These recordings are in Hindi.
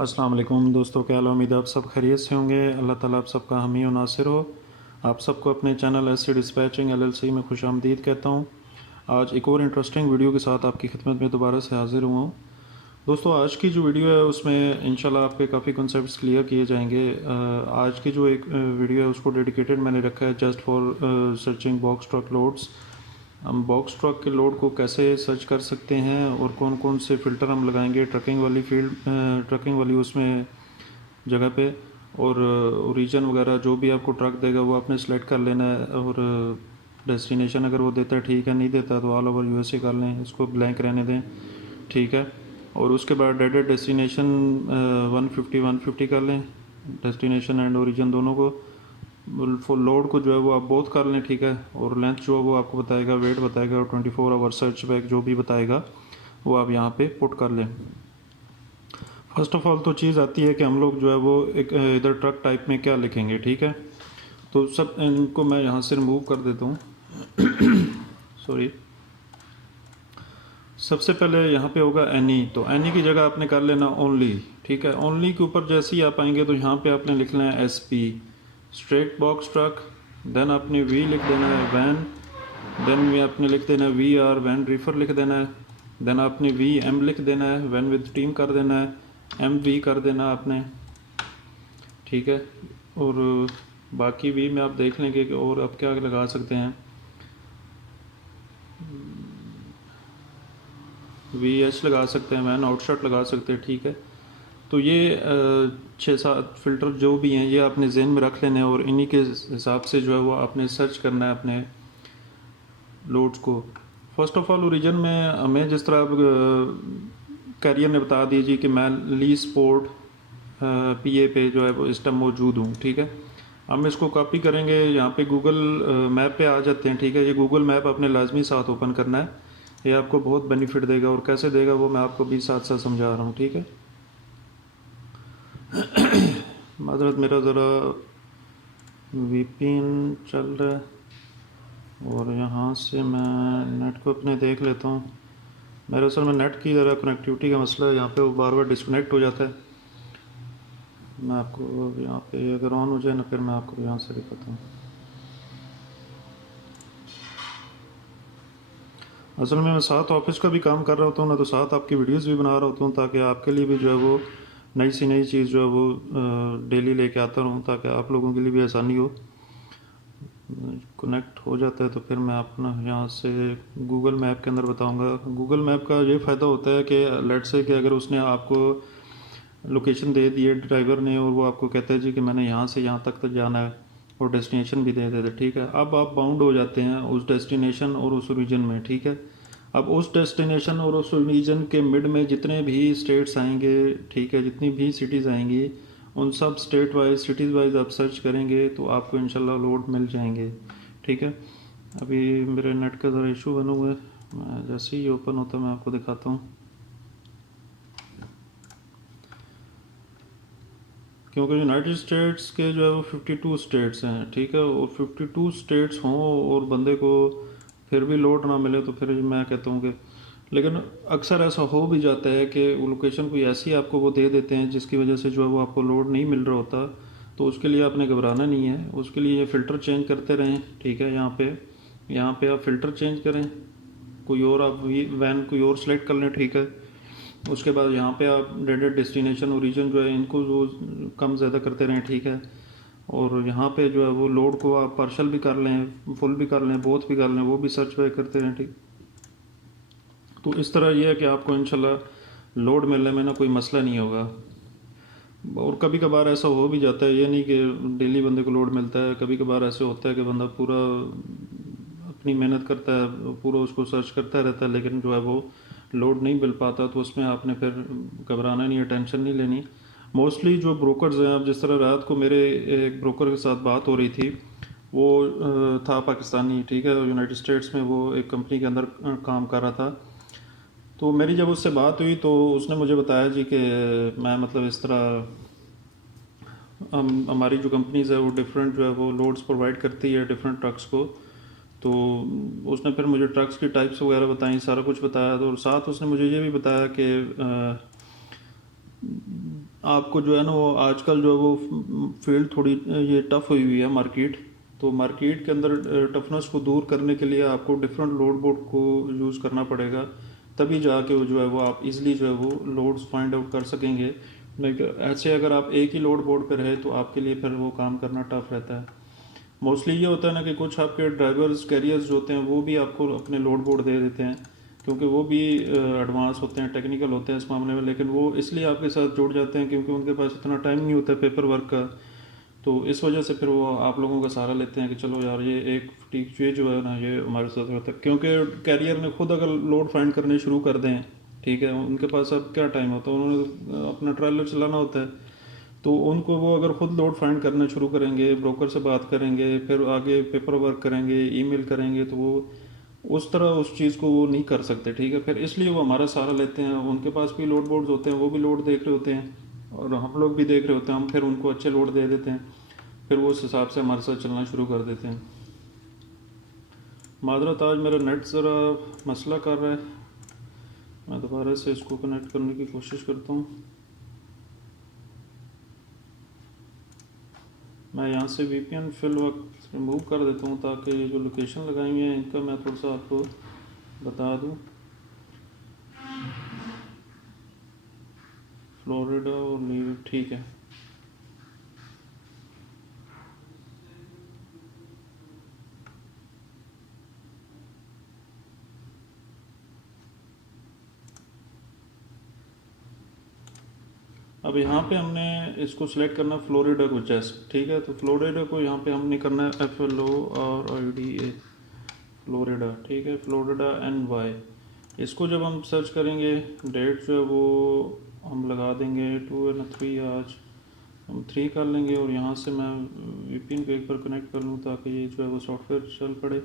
अस्सलाम वालेकुम दोस्तों, क्या हाल है? उम्मीद है आप सब खैरियत से होंगे। अल्लाह ताला आप सबका हामी और नासिर हो। आप सबको अपने चैनल एससी डिस्पैचिंग एलएलसी में खुश आमदीद कहता हूँ। आज एक और इंटरेस्टिंग वीडियो के साथ आपकी खिदमत में दोबारा से हाज़िर हुआ हूँ। दोस्तों, आज की जो वीडियो है उसमें इंशाल्लाह आपके काफ़ी कॉन्सेप्ट्स क्लियर किए जाएंगे। आज की जो एक वीडियो है उसको डेडिकेटेड मैंने रखा है just for searching box truck loads. हम बॉक्स ट्रक के लोड को कैसे सर्च कर सकते हैं और कौन कौन से फ़िल्टर हम लगाएंगे ट्रकिंग वाली उसमें जगह पे, और ओरिजिन वगैरह जो भी आपको ट्रक देगा वो आपने सेलेक्ट कर लेना है। और डेस्टिनेशन अगर वो देता है ठीक है, नहीं देता तो ऑल ओवर यूएसए कर लें, इसको ब्लैंक रहने दें, ठीक है। और उसके बाद डेडेड डेस्टिनेशन 150 कर लें, डेस्टिनेशन एंड ओरिजिन दोनों को। फुल लोड को जो है वो आप बोथ कर लें, ठीक है। और लेंथ जो है वो आपको बताएगा, वेट बताएगा, और 24 आवर सर्च बैक जो भी बताएगा वो आप यहाँ पे पुट कर लें। फर्स्ट ऑफ ऑल तो चीज़ आती है कि हम लोग जो है वो एक इधर ट्रक टाइप में क्या लिखेंगे, ठीक है। तो सब इनको मैं यहाँ से रिमूव कर देता हूँ सॉरी। सबसे पहले यहाँ पे होगा एनी, तो एनी की जगह आपने कर लेना ओनली, ठीक है। ओनली के ऊपर जैसे ही आप आएंगे तो यहाँ पे आपने लिखना है SP straight box truck, then आपने वी लिख देना है वैन, देन भी आपने लिख देना है वी आर वैन रिफर लिख देना है, देन आपने वी एम लिख देना है, वैन विद टीम कर देना है, एम वी कर देना आपने, ठीक है। और बाकी वी में आप देख लेंगे कि और आप क्या लगा सकते हैं, वी एच लगा सकते हैं, वैन आउटशॉट लगा सकते हैं, ठीक है। तो ये 6-7 फ़िल्टर जो भी हैं ये आपने जहन में रख लेने हैं और इन्हीं के हिसाब से जो है वो आपने सर्च करना है अपने लोड्स को। फर्स्ट ऑफ ऑल ओरिजिन में हमें जिस तरह कैरियर ने बता दीजिए कि मैं ली स्पोर्ट पीए पे जो है वो इस टाइम मौजूद हूँ, ठीक है। हम इसको कॉपी करेंगे, यहाँ पे गूगल मैप पे आ जाते हैं, ठीक है। ये गूगल मैप आपने लाजमी साथ ओपन करना है, ये आपको बहुत बेनिफिट देगा, और कैसे देगा वो मैं आपको भी साथ साथ समझा रहा हूँ, ठीक है। माजरत मेरा ज़रा वीपीएन चल रहा है और यहाँ से मैं नेट को अपने देख लेता हूँ। मेरे असल में नेट की ज़रा कनेक्टिविटी का मसला है, यहाँ पे वो बार बार डिस्कनेक्ट हो जाता है। मैं आपको यहाँ पे अगर ऑन हो जाए ना फिर मैं आपको यहाँ से दिखाता हूँ। असल में मैं साथ ऑफिस का भी काम कर रहा होता हूँ ना, तो साथ आपकी वीडियोस भी बना रहा होता हूँ ताकि आपके लिए भी जो है वो नई सी नई चीज़ जो है वो डेली लेके आता रहूँ, ताकि आप लोगों के लिए भी आसानी हो। कनेक्ट हो जाता है तो फिर मैं अपना यहाँ से गूगल मैप के अंदर बताऊँगा। गूगल मैप का ये फ़ायदा होता है कि लेट से कि अगर उसने आपको लोकेशन दे दी है ड्राइवर ने, और वो आपको कहता है जी कि मैंने यहाँ से यहाँ तक जाना है, और डेस्टिनेशन भी दे देते, ठीक है। अब आप बाउंड हो जाते हैं उस डेस्टिनेशन और उस रीजन में, ठीक है। अब उस डेस्टिनेशन और उस रीजन के मिड में जितने भी स्टेट्स आएंगे, ठीक है, जितनी भी सिटीज़ आएंगी, उन सब स्टेट वाइज सिटीज़ वाइज आप सर्च करेंगे तो आपको इंशाल्लाह लोड मिल जाएंगे, ठीक है। अभी मेरे नेट का ज़रा इशू बना हुआ है, मैं जैसे ही ओपन होता है मैं आपको दिखाता हूँ। क्योंकि यूनाइटेड स्टेट्स के जो है वो 52 स्टेट्स हैं, ठीक है। और 52 स्टेट्स हों और बंदे को फिर भी लोड ना मिले तो फिर मैं कहता हूँ कि, लेकिन अक्सर ऐसा हो भी जाता है कि वो लोकेशन कोई ऐसी आपको वो दे देते हैं जिसकी वजह से जो है वो आपको लोड नहीं मिल रहा होता। तो उसके लिए आपने घबराना नहीं है, उसके लिए फ़िल्टर चेंज करते रहें, ठीक है। यहाँ पे आप फ़िल्टर चेंज करें, कोई और आप वैन कोई और सेलेक्ट कर लें, ठीक है। उसके बाद यहाँ पे आप डेडेड डेस्टिनेशन ओरिजिन जो है इनको जो कम ज़्यादा करते रहें, ठीक है। और यहाँ पे जो है वो लोड को आप पार्शल भी कर लें, फुल भी कर लें, बोथ भी कर लें, वो भी सर्च बैक करते रहें, ठीक। तो इस तरह ये है कि आपको इंशाल्लाह लोड मिलने में ना कोई मसला नहीं होगा। और कभी कभार ऐसा हो भी जाता है, ये नहीं कि डेली बंदे को लोड मिलता है, कभी कभार ऐसे होता है कि बंदा पूरा अपनी मेहनत करता है, पूरा उसको सर्च करता रहता है, लेकिन जो है वो लोड नहीं मिल पाता। तो उसमें आपने फिर घबराना नहीं है, टेंशन नहीं लेनी। मोस्टली जो ब्रोकर्स हैं, अब जिस तरह रात को मेरे एक ब्रोकर के साथ बात हो रही थी, वो था पाकिस्तानी, ठीक है, यूनाइटेड स्टेट्स में वो एक कंपनी के अंदर काम कर रहा था। तो मेरी जब उससे बात हुई तो उसने मुझे बताया जी कि मैं मतलब इस तरह हमारी जो कंपनीज़ है वो डिफरेंट जो है वो लोड्स प्रोवाइड करती है डिफरेंट ट्रक्स को। तो उसने फिर मुझे ट्रक्स की टाइप्स वगैरह बताई, सारा कुछ बताया। तो साथ उसने मुझे ये भी बताया कि आपको जो है ना वो आजकल जो है वो फील्ड थोड़ी ये टफ़ हुई हुई है मार्केट। तो मार्केट के अंदर टफनेस को दूर करने के लिए आपको डिफरेंट लोड बोर्ड को यूज़ करना पड़ेगा, तभी जाके वो जो है वो आप इजीली जो है वो लोड्स फाइंड आउट कर सकेंगे। नहीं तो ऐसे अगर आप एक ही लोड बोर्ड पर रहे तो आपके लिए फिर वो काम करना टफ रहता है। मोस्टली ये होता है ना कि कुछ आपके ड्राइवर्स कैरियर्स जो होते हैं वो भी आपको अपने लोड बोर्ड दे देते हैं, क्योंकि वो भी एडवांस होते हैं, टेक्निकल होते हैं इस मामले में, लेकिन वो इसलिए आपके साथ जुड़ जाते हैं क्योंकि उनके पास इतना टाइम नहीं होता है पेपर वर्क का। तो इस वजह से फिर वो आप लोगों का सहारा लेते हैं कि चलो यार ये एक ठीक ये जो है ना ये हमारे साथ होता है, क्योंकि कैरियर ने खुद अगर लोड फाइंड करने शुरू कर दें, ठीक है, उनके पास अब क्या टाइम होता है, उन्होंने अपना ट्रेलर चलाना होता है। तो उनको वो अगर खुद लोड फाइंड करना शुरू करेंगे, ब्रोकर से बात करेंगे, फिर आगे पेपर वर्क करेंगे, ईमेल करेंगे, तो वो उस तरह उस चीज़ को वो नहीं कर सकते, ठीक है। फिर इसलिए वो हमारा सहारा लेते हैं। उनके पास भी लोड बोर्ड्स होते हैं, वो भी लोड देख रहे होते हैं और हम लोग भी देख रहे होते हैं, हम फिर उनको अच्छे लोड दे देते हैं, फिर वो उस हिसाब से हमारे साथ चलना शुरू कर देते हैं। मादरत आज मेरा नेट ज़रा मसला कर रहा है, मैं दोबारा से इसको कनेक्ट करने की कोशिश करता हूँ। मैं यहाँ से VPN फिल वक्त रिमूव कर देता हूँ ताकि ये जो लोकेशन लगाई हुई है इनका मैं थोड़ा सा आपको बता दूँ। फ्लोरिडा और लीव, ठीक है। अब यहाँ पे हमने इसको सिलेक्ट करना है फ्लोरिडा को जस्ट, ठीक है। तो फ्लोरिडा को यहाँ पे हमने करना है FLORIDA, फ्लोरिडा, ठीक है, फ्लोरिडा NY। इसको जब हम सर्च करेंगे, डेट जो है वो हम लगा देंगे 2 और 3, आज हम 3 कर लेंगे और यहाँ से मैं VPN को एक बार कनेक्ट कर लूँ ताकि ये जो है वो सॉफ्टवेयर चल पड़े।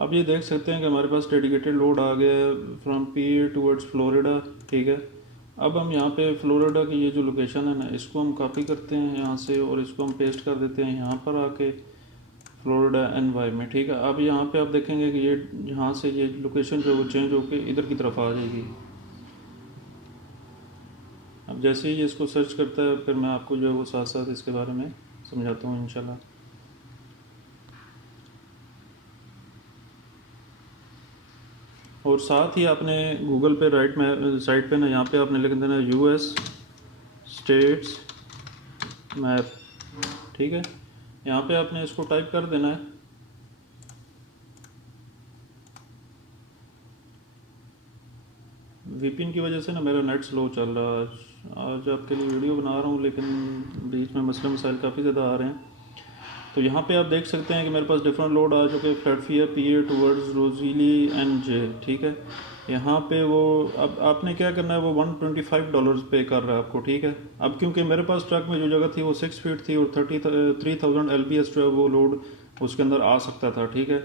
अब ये देख सकते हैं कि हमारे पास डेडिकेटेड लोड आ गया है फ्रॉम PA टूवर्ड्स फ्लोरिडा, ठीक है। अब हम यहाँ पे फ्लोरिडा की ये जो लोकेशन है ना, इसको हम कॉपी करते हैं यहाँ से और इसको हम पेस्ट कर देते हैं यहाँ पर आके फ्लोरिडा NY में, ठीक है। अब यहाँ पे आप देखेंगे कि ये यहाँ से ये लोकेशन जो है वो चेंज होकर इधर की तरफ आ जाएगी। अब जैसे ही ये इसको सर्च करता है फिर मैं आपको जो है वो साथ साथ इसके बारे में समझाता हूँ इंशाल्लाह। और साथ ही आपने गूगल पे राइट में साइट पे ना यहाँ पे आपने लिख देना US स्टेट्स मैप, ठीक है। यहाँ पे आपने इसको टाइप कर देना है। VPN की वजह से ना मेरा नेट स्लो चल रहा है आज आपके लिए वीडियो बना रहा हूँ, लेकिन बीच में मसले मसाइल काफ़ी ज़्यादा आ रहे हैं। तो यहाँ पे आप देख सकते हैं कि मेरे पास डिफरेंट लोड आ चुके हैं, फ्लैटफियर PA टूवर्ड्स रोजीली NJ, ठीक है। यहाँ पे वो अब आपने क्या करना है, वो $125 पे कर रहा है आपको, ठीक है। अब क्योंकि मेरे पास ट्रक में जो जगह थी वो 6 फीट थी और 33,000 LBS जो है वो लोड उसके अंदर आ सकता था, ठीक है।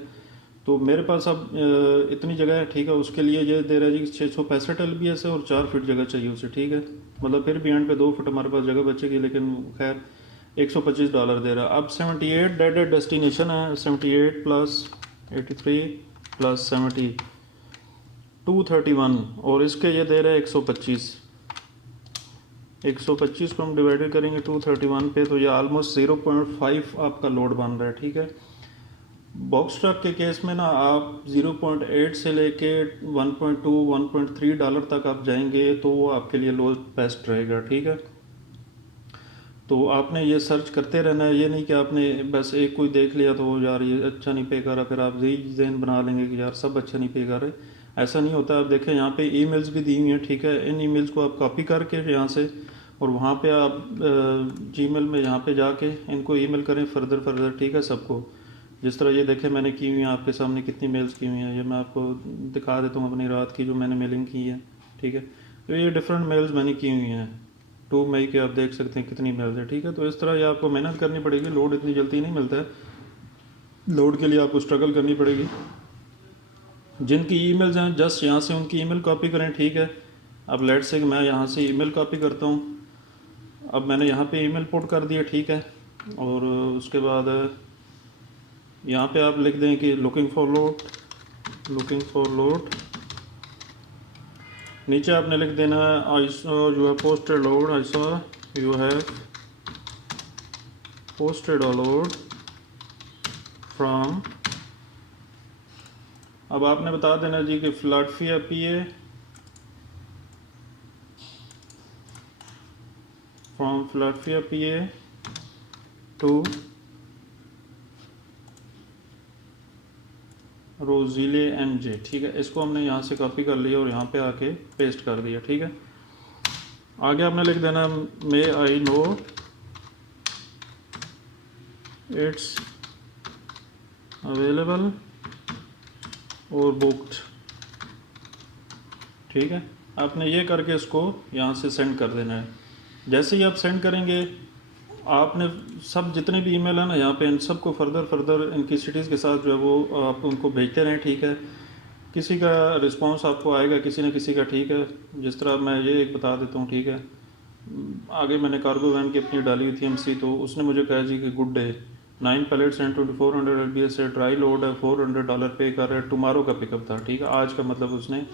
तो मेरे पास अब इतनी जगह है, ठीक है, उसके लिए ये दे रहा है जी 665 LBS है और 4 फीट जगह चाहिए उसे, ठीक है। मतलब फिर भी एंड पे 2 फीट हमारे पास जगह बचेगी, लेकिन खैर $125 दे रहा है। अब 78 डेडेड डेस्टिनेशन है, 78 प्लस 83 प्लस 70 231 और इसके ये दे रहा है 125। 125 को हम डिवाइडेड करेंगे 231 पे तो ये ऑलमोस्ट 0.5 आपका लोड बन रहा है, ठीक है। बॉक्स ट्रक के केस में ना आप 0.8 से लेके 1.2 $1.3 तक आप जाएंगे तो वो आपके लिए लो बेस्ट रहेगा, ठीक है। तो आपने ये सर्च करते रहना है, ये नहीं कि आपने बस एक कोई देख लिया तो यार ये अच्छा नहीं पे कर रहा, फिर आप यही जहन बना लेंगे कि यार सब अच्छा नहीं पे कर रहे। ऐसा नहीं होता। आप देखें यहाँ पे ईमेल्स भी दी हुई हैं, ठीक है। इन ईमेल्स को आप कॉपी करके यहाँ से और वहाँ पे आप जीमेल में यहाँ पे जाके इनको ईमेल करें फर्दर, ठीक है, सबको। जिस तरह ये देखें मैंने की हुई है आपके सामने कितनी मेल्स की हुई हैं, ये मैं आपको दिखा देता हूँ अपनी रात की जो मैंने मेलिंग की है, ठीक है। तो ये डिफरेंट मेल्स मैंने की हुई हैं 2 मई के, आप देख सकते हैं कितनी मेल्स है, ठीक है। तो इस तरह ये आपको मेहनत करनी पड़ेगी, लोड इतनी जल्दी नहीं मिलता है, लोड के लिए आपको स्ट्रगल करनी पड़ेगी। जिनकी ईमेल्स हैं जस्ट यहाँ से उनकी ईमेल कॉपी करें, ठीक है। अब लेट से मैं यहाँ से ईमेल कॉपी करता हूँ। अब मैंने यहाँ पे ईमेल पुट कर दिया, ठीक है। और उसके बाद यहाँ पे आप लिख दें कि लुकिंग फॉर लोड नीचे आपने लिख देना है आईसो जो है posted load, I saw you have posted a load from, अब आपने बता देना जी कि Philadelphia PA, from Philadelphia PA to Roselle NJ. ठीक है, इसको हमने यहाँ से कॉपी कर लिया और यहाँ पे आके पेस्ट कर दिया। ठीक है, आगे आपने लिख देना मे आई नो इट्स अवेलेबल और बुक्ड। ठीक है, आपने ये करके इसको यहाँ से सेंड कर देना है। जैसे ही आप सेंड करेंगे, आपने सब जितने भी ईमेल है ना यहाँ पे, इन सबको फर्दर इनकी सिटीज़ के साथ जो है वो आप उनको भेजते रहें। ठीक है, किसी का रिस्पांस आपको आएगा, किसी न किसी का। ठीक है, जिस तरह मैं ये एक बता देता हूँ। ठीक है, आगे मैंने कार्गो वैन की अपनी डाली हुई थी एमसी, तो उसने मुझे कहा जी कि good day, 9 pallets and 2400 LBS है, ट्राई लोड है, $400 पे कर रहा है, टुमारो का पिकअप था। ठीक है, आज का मतलब उसने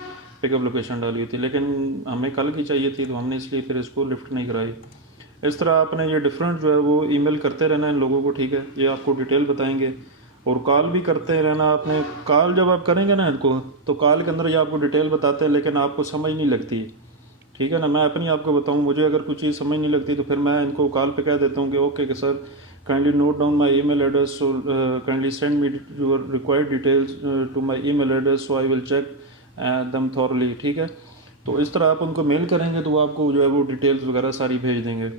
पिकअप लोकेशन डाली हुई थी, लेकिन हमें कल की चाहिए थी, तो हमने इसलिए फिर इसको लिफ्ट नहीं कराई। इस तरह आपने ये डिफरेंट जो है वो ईमेल करते रहना इन लोगों को। ठीक है, ये आपको डिटेल बताएंगे, और कॉल भी करते रहना। आपने कॉल जब आप करेंगे ना इनको, तो कॉल के अंदर ये आपको डिटेल बताते हैं, लेकिन आपको समझ नहीं लगती। ठीक है ना, मैं अपनी आपको बताऊं, मुझे अगर कुछ चीज़ समझ नहीं लगती तो फिर मैं इनको कॉल पे कह देता हूँ कि ओके कि sir kindly note down my email address, so kindly send me your required details to my email address, so I will check them thoroughly. ठीक है, तो इस तरह आप उनको मेल करेंगे तो वो आपको जो है वो डिटेल्स वगैरह सारी भेज देंगे।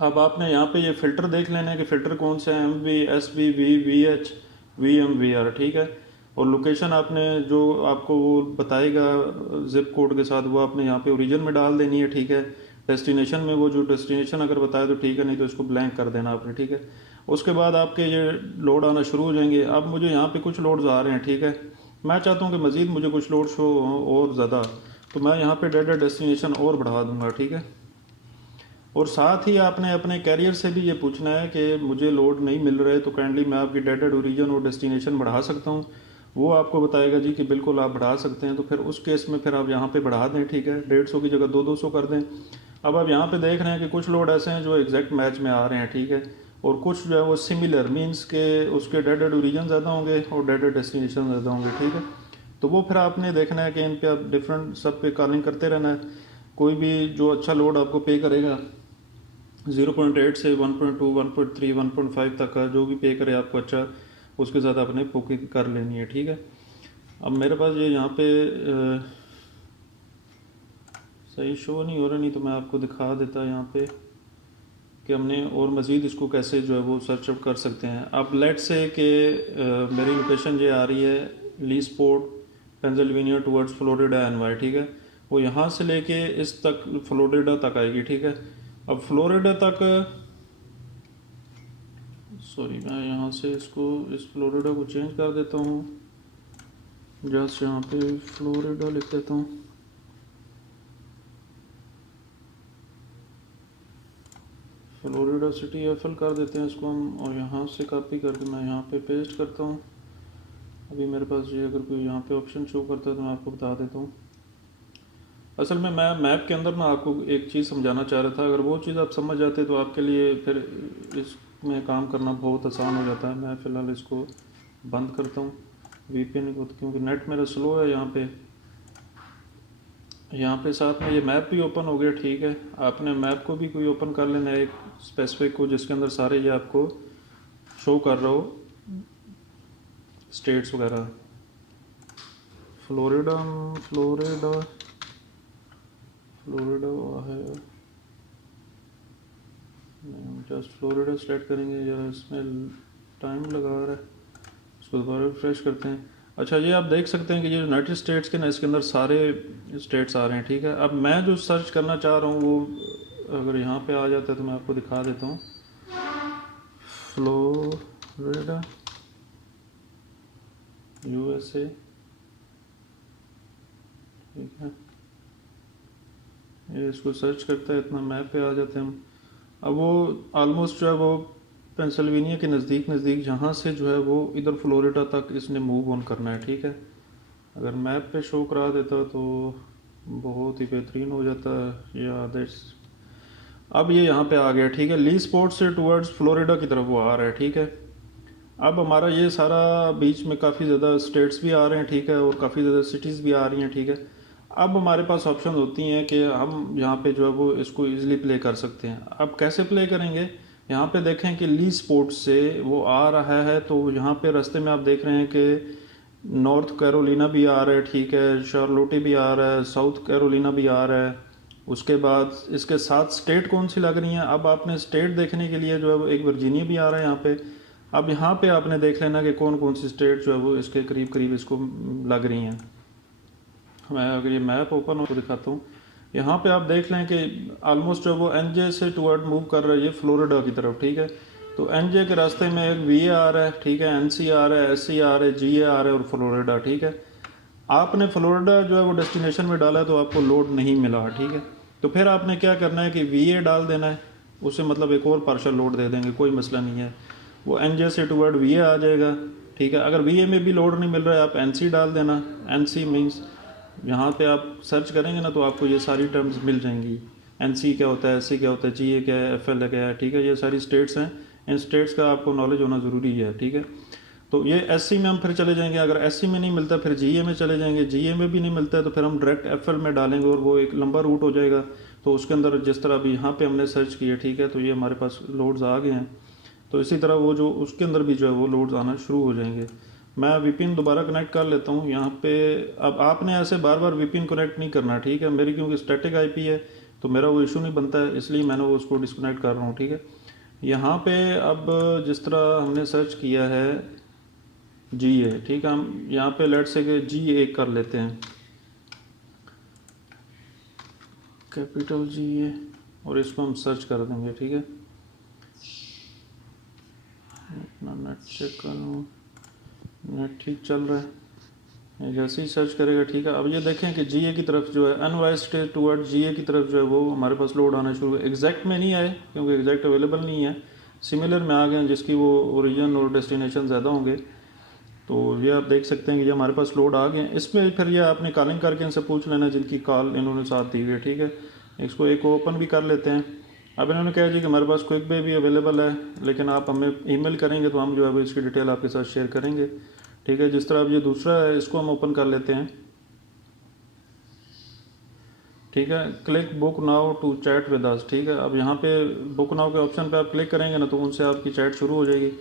अब आपने यहाँ पे ये फ़िल्टर देख लेना है कि फ़िल्टर कौन से हैं, MV, SV, VH, VM, VR। ठीक है, और लोकेशन आपने जो आपको वो बताएगा जिप कोड के साथ, वो आपने यहाँ पे ओरिजिन में डाल देनी है। ठीक है, डेस्टिनेशन में वो जो डेस्टिनेशन अगर बताए तो ठीक है, नहीं तो इसको ब्लैंक कर देना आपने। ठीक है, उसके बाद आपके ये लोड आना शुरू हो जाएंगे। अब मुझे यहाँ पे कुछ लोड्स आ रहे हैं। ठीक है, मैं चाहता हूँ कि मज़ीद मुझे कुछ लोड शो और ज़्यादा, तो मैं यहाँ पे डेटा डेस्टिनेशन और बढ़ा दूँगा। ठीक है, और साथ ही आपने अपने कैरियर से भी ये पूछना है कि मुझे लोड नहीं मिल रहा है, तो काइंडली मैं आपकी डेटेड ओरिजिन और डेस्टिनेशन बढ़ा सकता हूँ। वो आपको बताएगा जी कि बिल्कुल आप बढ़ा सकते हैं, तो फिर उस केस में फिर आप यहाँ पे बढ़ा दें। ठीक है, 150 की जगह 200 कर दें। अब आप यहाँ पे देख रहे हैं कि कुछ लोड ऐसे हैं जो एग्जैक्ट मैच में आ रहे हैं। ठीक है, और कुछ जो है वो सिमिलर मीन्स के उसके डेटेड ओरिजिन ज़्यादा होंगे और डेटेड डेस्टिनेशन ज़्यादा होंगे। ठीक है, तो वो फिर आपने देखना है कि इन पे आप डिफरेंट सब पे कॉलिंग करते रहना है। कोई भी जो अच्छा लोड आपको पे करेगा 0.8 से 1.2, 1.3, 1.5 तक का जो भी पे करे आपको अच्छा, उसके साथ आपने बुकिंग कर लेनी है। ठीक है, अब मेरे पास ये यहाँ पे सही शो नहीं हो रहा, नहीं तो मैं आपको दिखा देता यहाँ पे कि हमने और मज़ीद इसको कैसे जो है वो सर्च अप कर सकते हैं। अब लेट से कि मेरी लोकेशन ये आ रही है लीसपोर्ट, पेंसिल्वेनिया टुवर्ड्स फ्लोरिडा NY। ठीक है, वो यहाँ से लेके इस तक फ्लोरिडा तक आएगी। ठीक है, अब फ्लोरिडा तक, सॉरी मैं यहाँ से इसको इस फ्लोरिडा को चेंज कर देता हूँ, जस्ट यहाँ पे फ्लोरिडा लिख देता हूँ। फ्लोरिडा सिटी FL कर देते हैं इसको हम, और यहाँ से कॉपी करके मैं यहाँ पे पेस्ट करता हूँ। अभी मेरे पास ये अगर कोई यहाँ पे ऑप्शन शो करता है तो मैं आपको बता देता हूँ। असल में मैं मैप के अंदर ना आपको एक चीज़ समझाना चाह रहा था, अगर वो चीज़ आप समझ जाते तो आपके लिए फिर इसमें काम करना बहुत आसान हो जाता है। मैं फ़िलहाल इसको बंद करता हूँ VPN को, क्योंकि नेट मेरा स्लो है यहाँ पे साथ में ये मैप भी ओपन हो गया। ठीक है, आपने मैप को भी कोई ओपन कर लेना है एक स्पेसिफिक को, जिसके अंदर सारे ये आपको शो कर रहा हो स्टेट्स वगैरह। फ्लोरिडा है, जस्ट फ्लोरिडा सेलेक्ट करेंगे यार, इसमें टाइम लगा रहा है, इसको दोबारा रिफ्रेश करते हैं। अच्छा, ये आप देख सकते हैं कि ये यूनाइटेड स्टेट्स के ना इसके अंदर सारे स्टेट्स आ रहे हैं। ठीक है, अब मैं जो सर्च करना चाह रहा हूँ वो अगर यहाँ पे आ जाता है तो मैं आपको दिखा देता हूँ। Florida USA। ठीक है, ये इसको सर्च करता है, इतना मैप पे आ जाते हैं हम। अब वो ऑलमोस्ट जो है वो पेंसिल्वेनिया के नज़दीक जहाँ से जो है वो इधर फ्लोरिडा तक इसने मूव ऑन करना है। ठीक है, अगर मैप पे शो करा देता तो बहुत ही बेहतरीन हो जाता है या दैट्स। अब ये यहाँ पे आ गया, ठीक है, ली स्पोर्ट से टुवर्ड्स फ्लोरिडा की तरफ वो आ रहा है, ठीक है। अब हमारा ये सारा बीच में काफ़ी ज़्यादा स्टेट्स भी आ रहे हैं, ठीक है, और काफ़ी ज़्यादा सिटीज़ भी आ रही हैं, ठीक है। अब हमारे पास ऑप्शन होती हैं कि हम यहाँ पे जो है वो इसको इजीली प्ले कर सकते हैं। अब कैसे प्ले करेंगे, यहाँ पे देखें कि ली स्पोर्ट से वो आ रहा है, तो यहाँ पे रास्ते में आप देख रहे हैं कि नॉर्थ कैरोलिना भी आ रहा है, ठीक है, शार्लोटी भी आ रहा है, साउथ कैरोलिना भी आ रहा है। उसके बाद इसके साथ स्टेट कौन सी लग रही हैं, अब आपने स्टेट देखने के लिए जो है वो एक वर्जीनिया भी आ रहा है यहाँ पे। अब यहाँ पे आपने देख लेना कि कौन कौन सी स्टेट जो है वो इसके करीब करीब इसको लग रही हैं। मैं अगर ये मैप ओपन हो तो दिखाता हूँ। यहाँ पे आप देख लें कि ऑलमोस्ट जो वो एनजे से टुवर्ड मूव कर रहा है ये फ्लोरिडा की तरफ, ठीक है। तो एनजे के रास्ते में एक वीए आ रहा है, ठीक है, एनसी आ रहा है, एससी आ रहा है, जीए आ रहा है और फ्लोरिडा, ठीक है। आपने फ्लोरिडा जो है वो डेस्टिनेशन में डाला है तो आपको लोड नहीं मिला, ठीक है। तो फिर आपने क्या करना है कि वीए डाल देना है, उससे मतलब एक और पार्शल लोड दे देंगे, कोई मसला नहीं है। वो एनजे से टुवर्ड वीए आ जाएगा, ठीक है। अगर वीए में भी लोड नहीं मिल रहा है आप एनसी डाल देना। एनसी मीन्स यहाँ पे आप सर्च करेंगे ना तो आपको ये सारी टर्म्स मिल जाएंगी। एनसी क्या होता है, एससी क्या होता है, जीए क्या है, एफएल क्या है, ठीक है। ये सारी स्टेट्स हैं, इन स्टेट्स का आपको नॉलेज होना ज़रूरी है, ठीक है। तो ये एससी में हम फिर चले जाएंगे, अगर एससी में नहीं मिलता फिर जीए में चले जाएंगे, जीए में भी नहीं मिलता है तो फिर हम डायरेक्ट एफएल में डालेंगे और वो एक लंबा रूट हो जाएगा। तो उसके अंदर जिस तरह अभी यहाँ पे हमने सर्च किया, ठीक है, तो ये हमारे पास लोड्स आ गए हैं। तो इसी तरह वो जो उसके अंदर भी जो है वो लोड्स आना शुरू हो जाएंगे। मैं वीपीएन दोबारा कनेक्ट कर लेता हूँ यहाँ पे। अब आपने ऐसे बार बार वीपीएन कनेक्ट नहीं करना, ठीक है। मेरी क्योंकि स्टैटिक आईपी है तो मेरा वो इशू नहीं बनता है, इसलिए मैंने वो उसको डिस्कनेक्ट कर रहा हूँ, ठीक है। यहाँ पे अब जिस तरह हमने सर्च किया है जीए, ठीक है, हम यहाँ पे लेट से के जीए कर लेते हैं, कैपिटल जीए, और इसको हम सर्च कर देंगे, ठीक है। अपना नेट चेक करूँ, नेट ठीक चल रहा है, जैसे ही सर्च करेगा, ठीक है। अब ये देखें कि जीए की तरफ जो है अनवाइस्ड टुवर्ड जीए की तरफ जो है वो हमारे पास लोड आना शुरू है। एग्जैक्ट में नहीं आए क्योंकि एग्जैक्ट अवेलेबल नहीं है, सिमिलर में आ गए हैं जिसकी वो ओरिजिन और डेस्टिनेशन ज़्यादा होंगे। तो ये आप देख सकते हैं कि ये हमारे पास लोड आ गए हैं। इसमें फिर ये आपने कॉलिंग करके इनसे पूछ लेना जिनकी कॉल इन्होंने साथ दी हुई है, ठीक है। इसको एक ओपन भी कर लेते हैं। अब इन्होंने कहा जी कि हमारे पास क्विक पे भी अवेलेबल है, लेकिन आप हमें ईमेल करेंगे तो हम जो है वो इसकी डिटेल आपके साथ शेयर करेंगे, ठीक है। जिस तरह अब ये दूसरा है इसको हम ओपन कर लेते हैं, ठीक है। Click book now to chat with us, ठीक है। अब यहाँ पे बुक नाउ के ऑप्शन पे आप क्लिक करेंगे ना तो उनसे आपकी चैट शुरू हो जाएगी।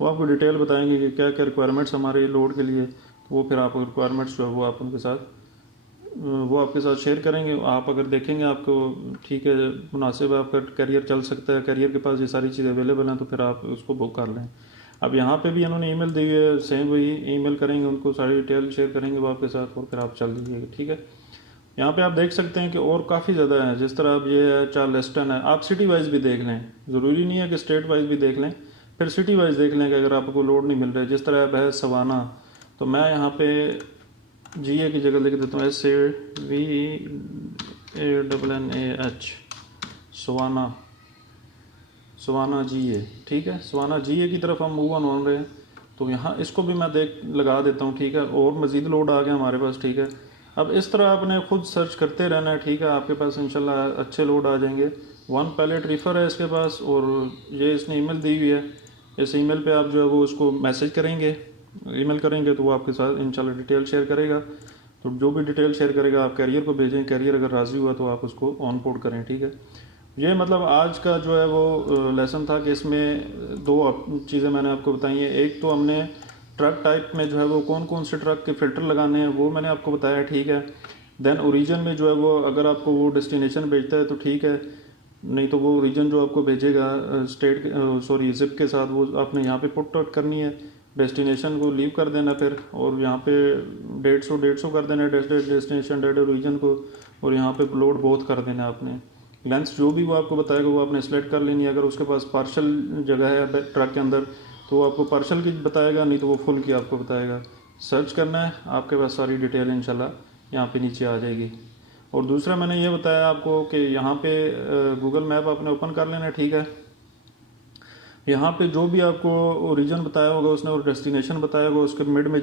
वो आपको डिटेल बताएंगे कि क्या क्या रिक्वायरमेंट्स हमारे लोड के लिए, तो वो फिर आप रिक्वायरमेंट्स जो है वो आप उनके साथ वो आपके साथ शेयर करेंगे। आप अगर देखेंगे आपको ठीक है मुनासिब है, आपका करियर चल सकता है, करियर के पास ये सारी चीज़ें अवेलेबल हैं, तो फिर आप उसको बुक कर लें। अब यहाँ पे भी इन्होंने ईमेल दी हुई है, सेम वही ईमेल करेंगे, उनको सारी डिटेल शेयर करेंगे वो आपके साथ, और फिर आप चल दीजिएगा, ठीक है। यहाँ पे आप देख सकते हैं कि और काफ़ी ज़्यादा है, जिस तरह अब ये है चार्लेस्टन है। आप सिटी वाइज भी देख लें, ज़रूरी नहीं है कि स्टेट वाइज भी देख लें, फिर सिटी वाइज देख लें कि अगर आपको लोड नहीं मिल रहा है। जिस तरह अब है सवाना, तो मैं यहाँ पे जीए की जगह लिख देता हूँ SAVANNAH, सवाना, सवाना जीए, ठीक है। सवाना जीए की तरफ हम मूव ऑन हो रहे हैं, तो यहाँ इसको भी मैं लगा देता हूँ, ठीक है। और मज़ीद लोड आ गया हमारे पास, ठीक है। अब इस तरह आपने खुद सर्च करते रहना है, ठीक है। आपके पास इंशाल्लाह अच्छे लोड आ जाएंगे। 1 पैलेट रिफ़र है इसके पास, और ये इसने ईमेल दी हुई है। इस ईमेल पे आप जो है वो उसको मैसेज करेंगे, ईमेल करेंगे तो वो आपके साथ इंशाल्लाह डिटेल शेयर करेगा। तो जो भी डिटेल शेयर करेगा आप कैरियर को भेजें, कैरियर अगर राज़ी हुआ तो आप उसको ऑन बोर्ड करें, ठीक है। ये मतलब आज का जो है वो लेसन था कि इसमें 2 चीज़ें मैंने आपको बताई हैं। एक तो हमने ट्रक टाइप में जो है वो कौन कौन से ट्रक के फ़िल्टर लगाने हैं वो मैंने आपको बताया, ठीक है। देन ओरिजिन में जो है वो अगर आपको वो डेस्टिनेशन भेजता है तो ठीक है, नहीं तो वो रीजन जो आपको भेजेगा स्टेट सॉरी जिप के साथ, वो आपने यहाँ पे पुट आउट करनी है, डेस्टिनेशन को लीव कर देना फिर, और यहाँ पे 150 कर देना डेस्टिनेशन डेट ओरिजिन को, और यहाँ पे लोड बोथ कर देना आपने। लेंथ जो भी वो आपको बताएगा वो आपने सेलेक्ट कर लेनी है। अगर उसके पास पार्शल जगह है ट्रक के अंदर तो वो आपको पार्शल की बताएगा, नहीं तो वो फुल की आपको बताएगा। सर्च करना है, आपके पास सारी डिटेल इंशाल्लाह यहाँ पे नीचे आ जाएगी। और दूसरा मैंने ये बताया आपको कि यहाँ पे गूगल मैप आपने ओपन कर लेना है, ठीक है। यहाँ पे जो भी आपको ओरिजिन बताया होगा उसने और डेस्टिनेशन बताया होगा उसके मिड में